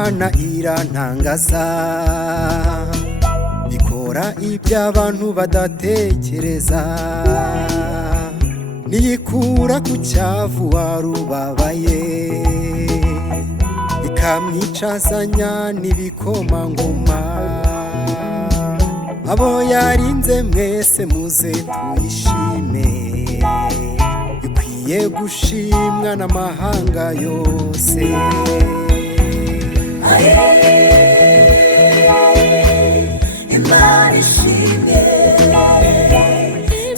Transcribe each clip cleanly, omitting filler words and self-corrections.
Imana irantangaza, ikora iby'abantu badatekereza, niyikura ku cyavu warubabaye, ikamwicazanya n'ibikomangoma. Abo yarinze mwese muze tuyishime, ikwiye gushimwa n'amahanga yose. Imana ishimwe,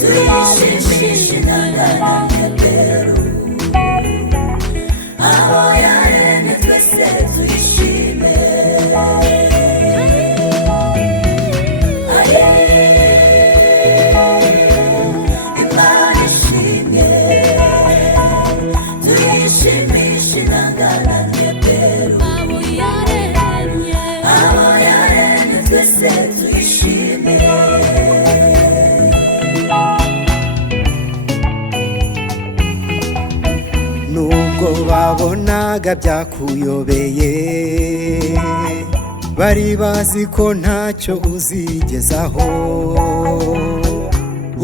tuyishimishe n'abanyaperu, abo yaremye twese tuyishime. Imana ishimwe, tuyishimishe n'abanyaperu, abo yaremye twese tuyishime. Nubwo babonaga byakuyobeye, bari bazi ko ntacyo uzigezaho.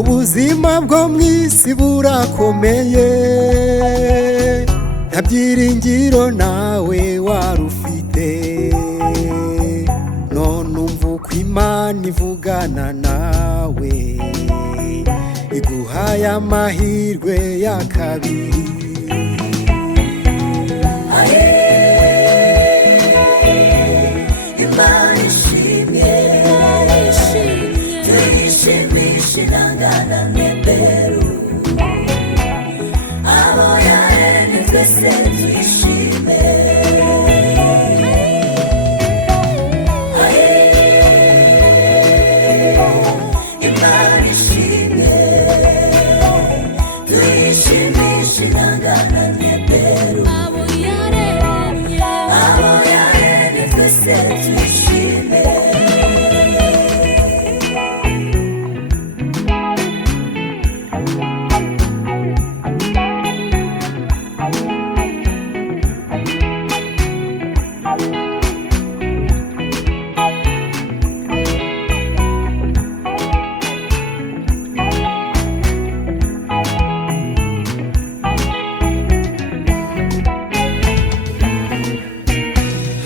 Ubuzima bwo mu isi burakomeye, nta byiringiro nawe warufite. None umva uko Imana ivugana nawe, iguhaye amahirwe ya kabiri. Imana ishimwe, tuyishimishe n'abanyaperu, abo yaremye twese tuyishime. Imana ishimwe, tuyishimishe n'abanyaperu, abo yaremye twese tuyishime.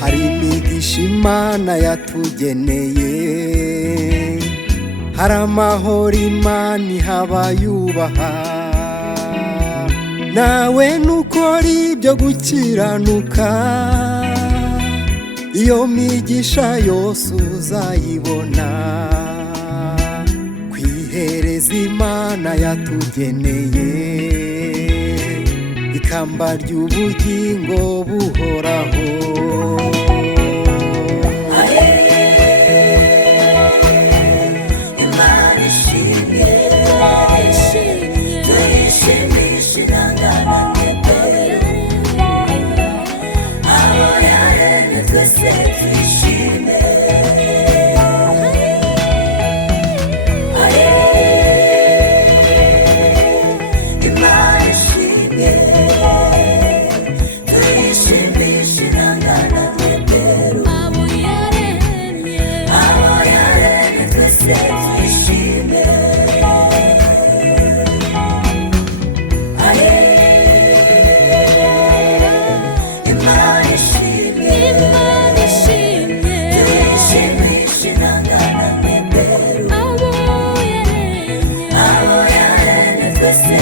Hari imigisha Imana yatugeneye, hari amahoro Imana iha abayubaha. Nawe nukora ibyo gukiranuka, iyo migisha yose uzayibona. Kwihereza Imana yatugeneye, ikamba ry'ubugingo buhoraho. Imana ishimwe, tuyishimishe n'abanyaperu, abo yaremye twese tuyishime. Imana ishimwe, tuyishimishe n'abanyaperu, abo yaremye twese tuyishime. Imana ishimwe, tuyishimishe n'abanyaperu, abo yaremye twese